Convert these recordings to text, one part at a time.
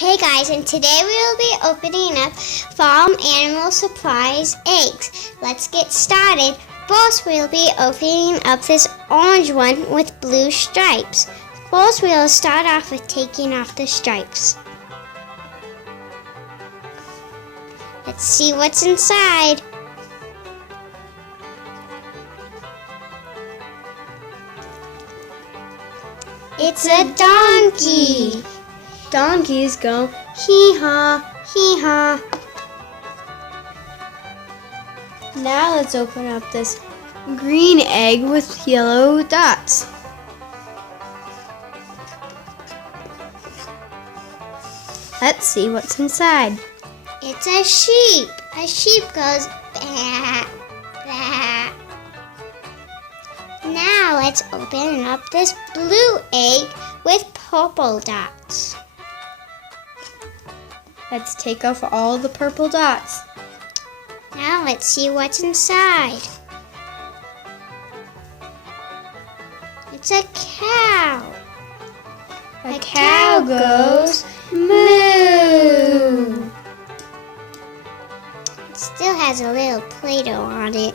Hey guys, and today we will be opening up Farm Animal Supplies eggs. Let's get started. First, we'll be opening up this orange one with blue stripes. First, we'll start off with taking off the stripes. Let's see what's inside. It's a donkey. Donkeys go hee-haw, hee-haw. Now let's open up this green egg with yellow dots. Let's see what's inside. It's a sheep. A sheep goes bah, bah. Now let's open up this blue egg with purple dots. Let's take off all the purple dots. Now let's see what's inside. It's a cow. A cow goes moo. It still has a little Play-Doh on it.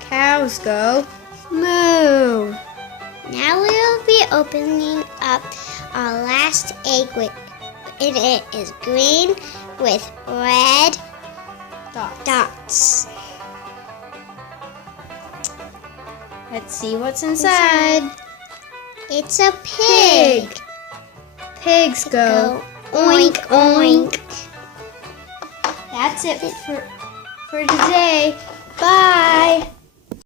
Cows go moo. Now we will be opening up our last egg and it is green with red dots. Let's see what's inside. It's a pig. Pigs go oink oink. That's it for today. Bye.